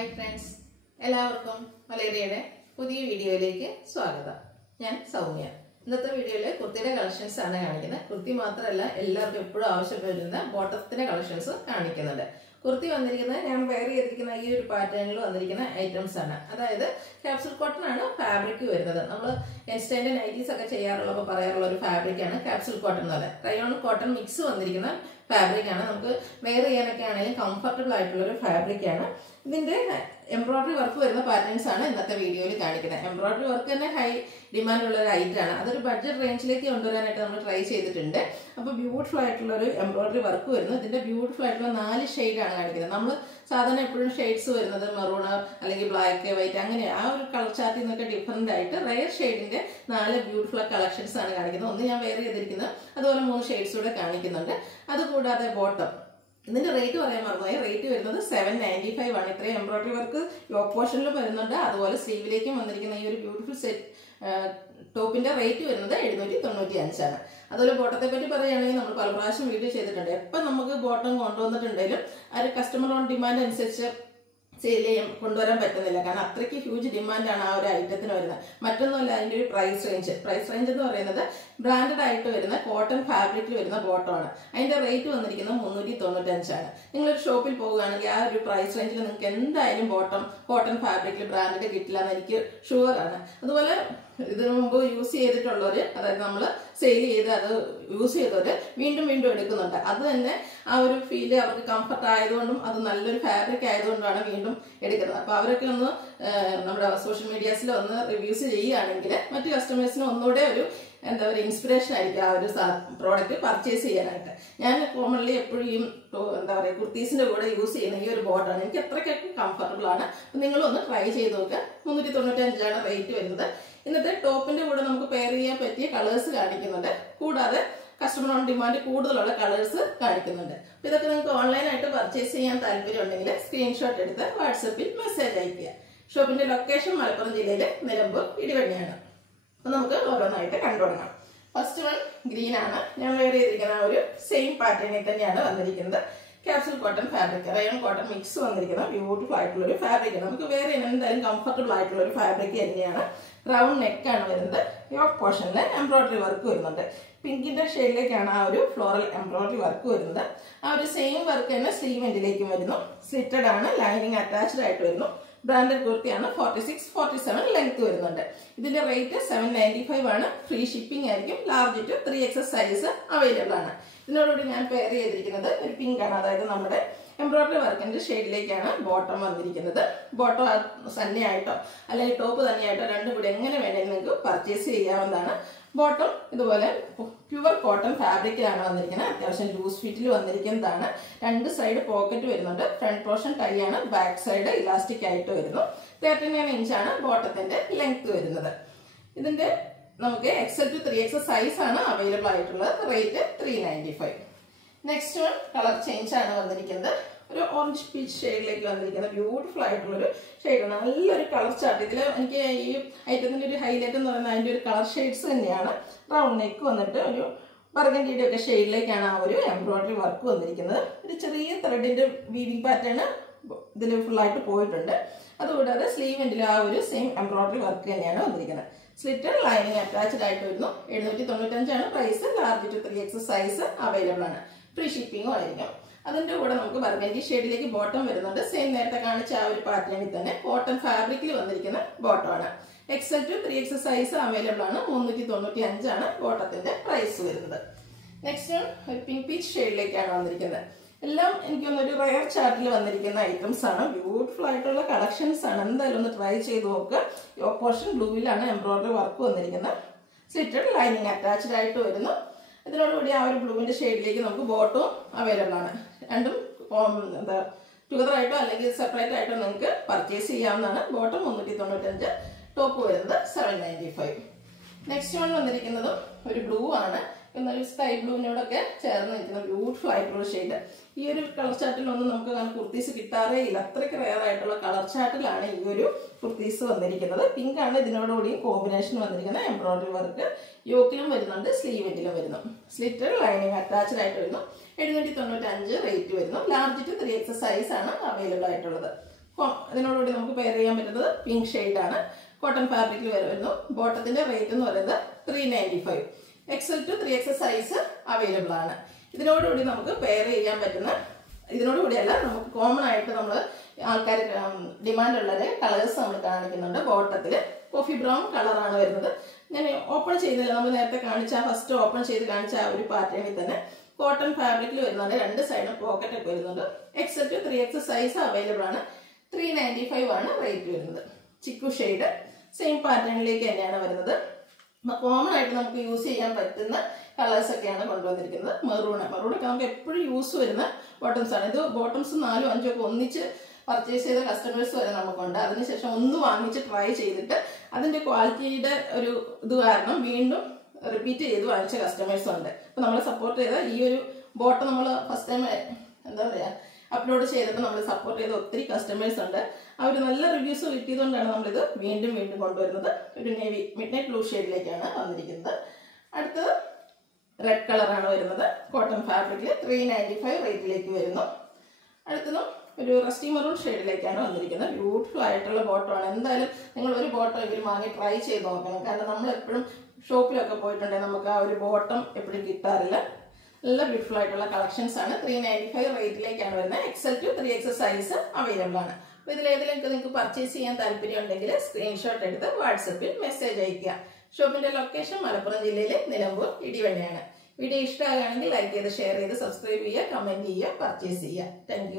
Hi friends, എല്ലാവർക്കും മലേറിയയുടെ പുതിയ വീഡിയോയിലേക്ക് സ്വാഗതം. ഞാൻ സൗമ്യ. ഇന്നത്തെ വീഡിയോയിൽ കുർത്തിയുടെ കളക്ഷൻസ് ആണ് കാണിക്കുന്നത്. കുർത്തി മാത്രമല്ല എല്ലാവർക്കും എപ്പോഴും ആവശ്യപ്പെടുന്ന ബോട്ടത്തിന്റെ കളക്ഷൻസ് കാണിക്കുന്നുണ്ട്. കുർത്തി വന്നിരിക്കുന്നത് ഞാൻ വെയർ ചെയ്തിരിക്കുന്ന ഈ ഒരു പാറ്റേണിൽ വന്നിരിക്കുന്ന ഐറ്റംസ് ആണ്. അതായത് ക്യാപ്സൂൾ കോട്ടൺ ആണ് ഫാബ്രിക് വരുന്നത്. നമ്മൾ ഇൻസ്റ്റന്റ് നൈറ്റീസ് ഒക്കെ ചെയ്യാറുള്ളപ്പോൾ പറയാറുള്ള ഒരു ഫാബ്രിക് ആണ് ക്യാപ്സൂൾ കോട്ടൺ എന്ന് പറയുന്നത്. റയോൺ കോട്ടൺ മിക്സ് വന്നിരിക്കുന്ന ഫാബ്രിക് ആണ്. നമുക്ക് വെയർ ചെയ്യാനൊക്കെ ആണെങ്കിലും കംഫർട്ടബിൾ ആയിട്ടുള്ള ഒരു ഫാബ്രിക് ആണ്. ഇതിന്റെ എംബ്രോയിഡറി വർക്ക് വരുന്ന പാറ്റേൺസ് ആണ് ഇന്നത്തെ വീഡിയോയിൽ കാണിക്കുന്നത്. എംബ്രോയിഡറി വർക്ക് തന്നെ ഹൈ ഡിമാൻഡ് ഉള്ള ഒരു ഐറ്റം ആണ്. അതൊരു ബഡ്ജറ്റ് റേഞ്ചിലേക്ക് കൊണ്ടുവരാനായിട്ട് നമ്മൾ ട്രൈ ചെയ്തിട്ടുണ്ട്. അപ്പോൾ ബ്യൂട്ടിഫുൾ ആയിട്ടുള്ള ഒരു എംബ്രോയിഡറി വർക്ക് വരുന്നു. ഇതിന്റെ ബ്യൂട്ടിഫുൾ ആയിട്ടുള്ള 4 ഷെയ്ഡാണ് കാണിക്കുന്നത്. നമ്മൾ സാധാരണ എപ്പോഴും ഷെയ്ഡ്സ് വരുന്നത് മെറൂൺ അല്ലെങ്കിൽ ബ്ലാക്ക് വൈറ്റ് അങ്ങനെ ആ ഒരു കളർ ചാർട്ടിൽ നിന്നൊക്കെ ഡിഫറെന്റ് ആയിട്ട് റയർ ഷെയ്ഡിന്റെ 4 ബ്യൂട്ടിഫുൾ കളക്ഷൻസ് ആണ് കാണിക്കുന്നത്. ഒന്ന് ഞാൻ വെയർ ചെയ്തിരിക്കുന്നത്, അതുപോലെ 3 ഷെയ്ഡ്സ് കൂടെ കാണിക്കുന്നുണ്ട്. അതുകൂടാതെ ബോട്ടം ഇതിന്റെ റേറ്റ് പറയാൻ മറന്നുപോയി. റേറ്റ് വരുന്നത് 795 ആണ്. ഇത്രയും എംബ്രോയിഡറി വർക്ക് യോക്ക് പോർഷനിലും വരുന്നുണ്ട്. അതുപോലെ സ്ലീവിലേക്കും വന്നിരിക്കുന്ന ഈ ഒരു ബ്യൂട്ടിഫുൾ സെറ്റ് ടോപ്പിന്റെ റേറ്റ് വരുന്നത് 795 ആണ്. അതുപോലെ ബോട്ടത്തെ പറ്റി പറയുകയാണെങ്കിൽ നമ്മൾ പല പ്രാവശ്യം വീഡിയോ ചെയ്തിട്ടുണ്ട്. എപ്പം നമുക്ക് ബോട്ടം കൊണ്ടുവന്നിട്ടുണ്ടെങ്കിലും ആ ഒരു കസ്റ്റമർ ഓൺ ഡിമാൻഡ് അനുസരിച്ച് സെയിൽ ചെയ്യാൻ കൊണ്ടുവരാൻ പറ്റുന്നില്ല. കാരണം അത്രയ്ക്ക് ഹ്യൂജ് ഡിമാൻഡാണ് ആ ഒരു ഐറ്റത്തിന് വരുന്നത്. മറ്റൊന്നുമല്ല, അതിന്റെ ഒരു പ്രൈസ് റേഞ്ച് എന്ന് പറയുന്നത് ബ്രാൻഡഡ് ആയിട്ട് വരുന്ന കോട്ടൺ ഫാബ്രിക്കിൽ വരുന്ന ബോട്ടമാണ്. അതിന്റെ റേറ്റ് വന്നിരിക്കുന്നത് 395 ആണ്. നിങ്ങളൊരു ഷോപ്പിൽ പോവുകയാണെങ്കിൽ ആ ഒരു പ്രൈസ് റേഞ്ചിൽ നിങ്ങൾക്ക് എന്തായാലും ബോട്ടം കോട്ടൺ ഫാബ്രിക്കിൽ ബ്രാൻഡഡ് കിട്ടില്ല എന്ന് എനിക്ക് ഷുവർ ആണ്. അതുപോലെ ഇതിനു മുമ്പ് യൂസ് ചെയ്തിട്ടുള്ളവര്, അതായത് നമ്മൾ സെയിൽ ചെയ്ത് അത് യൂസ് ചെയ്തവര് വീണ്ടും എടുക്കുന്നുണ്ട്. അത് തന്നെ ആ ഒരു ഫീല് അവർക്ക് കംഫർട്ട് ആയതുകൊണ്ടും അത് നല്ലൊരു ഫാബ്രിക് ആയതുകൊണ്ടാണ് വീണ്ടും എടുക്കുന്നത്. അപ്പൊ അവരൊക്കെ ഒന്ന് നമ്മുടെ സോഷ്യൽ മീഡിയാസിൽ ഒന്ന് റിവ്യൂസ് ചെയ്യുകയാണെങ്കിൽ മറ്റു കസ്റ്റമേഴ്സിന് ഒന്നുകൂടെ ഒരു എന്താ പറയുക ഇൻസ്പിറേഷൻ ആയിരിക്കും ആ ഒരു പ്രോഡക്റ്റ് പർച്ചേസ് ചെയ്യാനായിട്ട്. ഞാൻ കോമൺലി എപ്പോഴും ഈ എന്താ പറയുക കുർത്തീസിന്റെ കൂടെ യൂസ് ചെയ്യുന്ന ഈ ഒരു ബോട്ടാണ്. എനിക്ക് അത്രയ്ക്കൊക്കെ കംഫർട്ടബിൾ ആണ്. അപ്പൊ നിങ്ങളൊന്ന് ട്രൈ ചെയ്ത് നോക്കുക. 395 ആണ് റേറ്റ് വരുന്നത്. ഇന്നത്തെ ടോപ്പിന്റെ കൂടെ നമുക്ക് പെയർ ചെയ്യാൻ പറ്റിയ കളേഴ്സ് കാണിക്കുന്നുണ്ട്. കൂടാതെ കസ്റ്റമർ ഓൺ ഡിമാൻഡ് കൂടുതലുള്ള കളേഴ്സ് കാണിക്കുന്നുണ്ട്. അപ്പൊ ഇതൊക്കെ നിങ്ങൾക്ക് ഓൺലൈനായിട്ട് പർച്ചേസ് ചെയ്യാൻ താല്പര്യം ഉണ്ടെങ്കിൽ സ്ക്രീൻഷോട്ട് എടുത്ത് വാട്സപ്പിൽ മെസ്സേജ് അയക്കുക. ഷോപ്പിന്റെ ലൊക്കേഷൻ മലപ്പുറം ജില്ലയിലെ നിലമ്പൂർ ഇടിവണ്ണിയാണ്. അപ്പൊ നമുക്ക് ഓരോന്നായിട്ട് കണ്ടുപിടിക്കാം. ഫസ്റ്റ് വൺ ഗ്രീൻ ആണ്. ഞാൻ വെയർ ചെയ്തിരിക്കുന്ന ഒരു സെയിം പാറ്റേണിൽ തന്നെയാണ് വന്നിരിക്കുന്നത്. Capsule cotton fabric, rayon cotton mix വന്നിരിക്കുന്ന ബ്യൂട്ടിഫുൾ ആയിട്ടുള്ള ഒരു ഫാബ്രിക്. നമുക്ക് വേറെ എന്തായാലും കംഫർട്ടബിൾ ആയിട്ടുള്ള ഒരു ഫാബ്രിക് തന്നെയാണ്. റൗണ്ട് നെക്ക് ആണ് വരുന്നത്. യോക്ക് പോർഷനിൽ എംബ്രോയിഡറി വർക്ക് വരുന്നുണ്ട്. പിങ്കിന്റെ ഷെയ്ഡിലേക്കാണ് ആ ഒരു ഫ്ലോറൽ എംബ്രോയിഡറി വർക്ക് വരുന്നത്. ആ ഒരു സെയിം വർക്ക് തന്നെ സ്ലീവ് എൻഡിലേക്കും വരുന്നു. സ്ലിറ്റഡ് ആണ്, ലൈനിങ് അറ്റാച്ച്ഡ് ആയിട്ട് വരുന്നു. ബ്രാൻഡഡ് കുർത്തിയാണ്. 46-47 ലെങ്ത് വരുന്നുണ്ട്. ഇതിന്റെ റേറ്റ് 795 ആണ്. ഫ്രീ ഷിപ്പിംഗ് ആയിരിക്കും. Large to 3XS size available ആണ്. ഇതിനോടുകൂടി ഞാൻ പെയർ ചെയ്തിരിക്കുന്നത് ഒരു പിങ്ക് ആണ്. അതായത് നമ്മുടെ എംബ്രോയിഡറി വർക്കിന്റെ ഷെയ്ഡിലേക്കാണ് ബോട്ടം വന്നിരിക്കുന്നത്. ബോട്ടം തന്നെയായിട്ടോ അല്ലെങ്കിൽ ടോപ്പ് തന്നെയായിട്ടോ രണ്ടും കൂടി എങ്ങനെ വേണമെങ്കിൽ നിങ്ങൾക്ക് പർച്ചേസ് ചെയ്യാവുന്നതാണ്. ബോട്ടം ഇതുപോലെ പ്യുവർ കോട്ടൺ ഫാബ്രിക്കിലാണ് വന്നിരിക്കുന്നത്. അത്യാവശ്യം ലൂസ് ഫിറ്റിൽ വന്നിരിക്കുന്നതാണ്. 2 സൈഡ് പോക്കറ്റ് വരുന്നുണ്ട്. ഫ്രണ്ട് പോർഷൻ ടൈ ആണ്, ബാക്ക് സൈഡ് ഇലാസ്റ്റിക് ആയിട്ട് വരുന്നു. 39 ഇഞ്ചാണ് ബോട്ടത്തിന്റെ ലെങ്ത് വരുന്നത്. ഇതിന്റെ നമുക്ക് XL to 3XS സൈസ് ആണ് അവൈലബിൾ ആയിട്ടുള്ളത്. Rate 395. Next one colour change ആണ് വന്നിരിക്കുന്നത്. ഒരു ഓറഞ്ച് പീച്ച് ഷെയ്ഡിലേക്ക് വന്നിരിക്കുന്ന ബ്യൂട്ടിഫുൾ ആയിട്ടുള്ളൊരു ഷെയ്ഡാണ്. നല്ലൊരു കളർ ചാർട്ട്. ഇതിൽ എനിക്ക് ഈ ഐറ്റത്തിന്റെ ഒരു ഹൈലൈറ്റ് എന്ന് പറയുന്നത് അതിന്റെ ഒരു കളർ ഷെയ്ഡ്സ് തന്നെയാണ്. റൗണ്ട് നെക്ക് വന്നിട്ട് ഒരു ബർഗൻഡിയുടെ ഒക്കെ ഷെയ്ഡിലേക്കാണ് ആ ഒരു എംബ്രോയിഡറി വർക്ക് വന്നിരിക്കുന്നത്. ഒരു ചെറിയ ത്രെഡിന്റെ വീവിംഗ് പാറ്റേൺ ഇതിൽ ഫുള്ളായിട്ട് പോയിട്ടുണ്ട്. അതുകൂടാതെ സ്ലീവ് എൻഡിൽ ആ ഒരു സെയിം എംബ്രോയിഡറി വർക്ക് തന്നെയാണ് വന്നിരിക്കുന്നത്. സ്ലിറ്റഡ് ലൈനിങ് അറ്റാച്ച്ഡ് ആയിട്ട് വരുന്നു. 795 ആണ് price. Large to 3XS size available ആണ്. ഫ്രീ ഷിപ്പിംഗും ആയിരിക്കും. അതിന്റെ കൂടെ നമുക്ക് ബർഗൻഡി ഷെയ്ഡിലേക്ക് ബോട്ടം വരുന്നുണ്ട്. സെയിം നേരത്തെ കാണിച്ച ആ ഒരു പാറ്റേണിൽ തന്നെ കോട്ടൺ ഫാബ്രിക്കിൽ വന്നിരിക്കുന്ന ബോട്ടമാണ്. XL to 3XS size available ആണ്. 395 ആണ് ബോട്ടത്തിന്റെ പ്രൈസ് വരുന്നത്. നെക്സ്റ്റ് ഒരു പിങ്ക് പീച്ച് ഷെയ്ഡിലേക്കാണ് വന്നിരിക്കുന്നത്. എല്ലാം എനിക്കൊന്നൊരു റയർ ചാർട്ടിൽ വന്നിരിക്കുന്ന ഐറ്റംസ് ആണ്. ബ്യൂട്ടിഫുൾ ആയിട്ടുള്ള കളക്ഷൻസ് ആണ്. എന്തായാലും ഒന്ന് ട്രൈ ചെയ്ത് നോക്കുക. യോക്ക് പോർഷൻ ബ്ലൂവിലാണ് എംബ്രോയിഡറി വർക്ക് വന്നിരിക്കുന്നത്. സ്ലിറ്റഡ് ലൈനിങ് അറ്റാച്ച്ഡ് ആയിട്ട് വരുന്നു. ഇതിനോടുകൂടി ആ ഒരു ബ്ലൂവിന്റെ ഷെയ്ഡിലേക്ക് നമുക്ക് ബോട്ടവും അവൈലബിൾ ആണ്. രണ്ടും എന്താ ടുഗദർ ആയിട്ടോ അല്ലെങ്കിൽ സെപ്പറേറ്റ് ആയിട്ടോ നിങ്ങൾക്ക് പർച്ചേസ് ചെയ്യാവുന്നതാണ്. ബോട്ടം 395, ടോപ്പ് വരുന്നത് 795. നെക്സ്റ്റ് വൺ വന്നിരിക്കുന്നതും ഒരു ബ്ലൂ ആണ്. എന്നൊരു സ്കൈ ബ്ലൂവിനോടൊക്കെ ചേർന്ന് നിൽക്കുന്ന ബ്യൂട്ടിഫുൾ ആയിട്ടുള്ള ഷെയ്ഡ്. ഈ ഒരു കളർ ചാർട്ടിലൊന്നും നമുക്ക് കുർത്തീസ് കിട്ടാറേ ഇല്ല. അത്രയ്ക്ക് റെയർ ആയിട്ടുള്ള കളർ ചാർട്ടിലാണ് ഈ ഒരു കുർത്തീസ് വന്നിരിക്കുന്നത്. പിങ്ക് ആണ് ഇതിനോടുകൂടി കോമ്പിനേഷൻ വന്നിരിക്കുന്നത്. എംബ്രോയിഡറി വർക്ക് യോക്കിലും വരുന്നുണ്ട്, സ്ലീവ് എൻഡിലും വരുന്നു. സ്ലിറ്റഡ് ലൈനിങ് അറ്റാച്ച്ഡ് ആയിട്ട് വരുന്നു. 795 റേറ്റ് വരുന്നു. ലാർജ് ടു 3XS സൈസ് ആണ് അവൈലബിൾ ആയിട്ടുള്ളത്. ഇതിനോടുകൂടി നമുക്ക് പെയർ ചെയ്യാൻ പറ്റുന്നത് പിങ്ക് ഷെയ്ഡാണ്. കോട്ടൺ ഫാബ്രിക്കിൽ വരുന്നു. ബോട്ടത്തിന്റെ റേറ്റ് എന്ന് പറയുന്നത് 395. XL to 3XL size available ആണ്. ഇതിനോടുകൂടി നമുക്ക് പെയർ ചെയ്യാൻ പറ്റുന്ന, ഇതിനോടുകൂടിയല്ല, നമുക്ക് കോമൺ ആയിട്ട് നമ്മൾ ആൾക്കാർ ഡിമാൻഡ് ഉള്ളത് കളേഴ്സ് നമ്മൾ കാണിക്കുന്നുണ്ട്. ബോട്ടത്തിൽ കോഫി ബ്രൗൺ കളറാണ് വരുന്നത്. ഞാൻ ഓപ്പൺ ചെയ്യുന്നില്ല, നമ്മൾ നേരത്തെ കാണിച്ച ഫസ്റ്റ് ഓപ്പൺ ചെയ്ത് കാണിച്ച ആ ഒരു പാറ്റേണിൽ തന്നെ കോട്ടൺ ഫാബ്രിക്കിൽ വരുന്നുണ്ട്. 2 സൈഡും പോക്കറ്റ് ഒക്കെ വരുന്നുണ്ട്. XL to 3XL size available ആണ്. 395 ആണ് റേറ്റ് വരുന്നത്. ചിക്കു ഷെയ്ഡ് സെയിം പാറ്റേണിലേക്ക് തന്നെയാണ് വരുന്നത്. കോമൺ ആയിട്ട് നമുക്ക് യൂസ് ചെയ്യാൻ പറ്റുന്ന കളേഴ്സ് ഒക്കെയാണ് കൊണ്ടുവന്നിരിക്കുന്നത്. മെറൂണൊക്കെ നമുക്ക് എപ്പോഴും യൂസ് വരുന്ന ബോട്ടംസ് ആണ്. ഇത് ബോട്ടംസ് 4, 5 ഒക്കെ ഒന്നിച്ച് പർച്ചേസ് ചെയ്ത കസ്റ്റമേഴ്സ് വരെ നമുക്കുണ്ട്. അതിനുശേഷം ഒന്ന് വാങ്ങിച്ച് ട്രൈ ചെയ്തിട്ട് അതിന്റെ ക്വാളിറ്റിയുടെ ഒരു ഇത് കാരണം വീണ്ടും റിപ്പീറ്റ് ചെയ്ത് വാങ്ങിച്ച കസ്റ്റമേഴ്സ് ഉണ്ട്. അപ്പൊ നമ്മളെ സപ്പോർട്ട് ചെയ്ത ഈ ഒരു ബോട്ടം നമ്മൾ ഫസ്റ്റ് ടൈം എന്താ പറയാ അപ്ലോഡ് ചെയ്തപ്പോൾ നമ്മൾ സപ്പോർട്ട് ചെയ്ത ഒത്തിരി കസ്റ്റമേഴ്സ് ഉണ്ട്. ആ ഒരു നല്ല റിവ്യൂസ് കിട്ടിയതുകൊണ്ടാണ് നമ്മളിത് വീണ്ടും കൊണ്ടുവരുന്നത്. ഒരു നേവി മിഡ് നൈറ്റ് ബ്ലൂ ഷെയ്ഡിലേക്കാണ് വന്നിരിക്കുന്നത്. അടുത്തത് റെഡ് കളറാണ് വരുന്നത്. കോട്ടൺ ഫാബ്രിക്കിൽ 395 റേറ്റിലേക്ക് വരുന്നു. അടുത്തതും ഒരു റസ്റ്റി മറൂൺ ഷെയ്ഡിലേക്കാണ് വന്നിരിക്കുന്നത്. ബ്യൂട്ടിഫുൾ ആയിട്ടുള്ള ബോട്ടമാണ്. എന്തായാലും നിങ്ങൾ ഒരു ബോട്ടം എങ്കിലും വാങ്ങി ട്രൈ ചെയ്ത് നോക്കണം. കാരണം നമ്മൾ എപ്പോഴും ഷോപ്പിലൊക്കെ പോയിട്ടുണ്ടെങ്കിൽ നമുക്ക് ആ ഒരു ബോട്ടം എപ്പോഴും കിട്ടാറില്ല. നല്ല ബ്യൂട്ടിഫുൾ ആയിട്ടുള്ള കളക്ഷൻസ് ആണ്. 395 റേറ്റിലേക്കാണ് വരുന്നത്. XL to 3XL size available ആണ്. അപ്പോൾ ഇതിലേതെങ്കിലും നിങ്ങൾക്ക് പർച്ചേസ് ചെയ്യാൻ താല്പര്യം ഉണ്ടെങ്കിൽ സ്ക്രീൻഷോട്ട് എടുത്ത് വാട്സപ്പിൽ മെസ്സേജ് അയയ്ക്കുക. ഷോപ്പിന്റെ ലൊക്കേഷൻ മലപ്പുറം ജില്ലയിലെ നിലമ്പൂർ ഇടിവണ്ണയാണ്. വീഡിയോ ഇഷ്ടമാകുകയാണെങ്കിൽ ലൈക്ക് ചെയ്ത് ഷെയർ ചെയ്ത് സബ്സ്ക്രൈബ് ചെയ്യുക, കമന്റ് ചെയ്യുക, പർച്ചേസ് ചെയ്യുക. താങ്ക്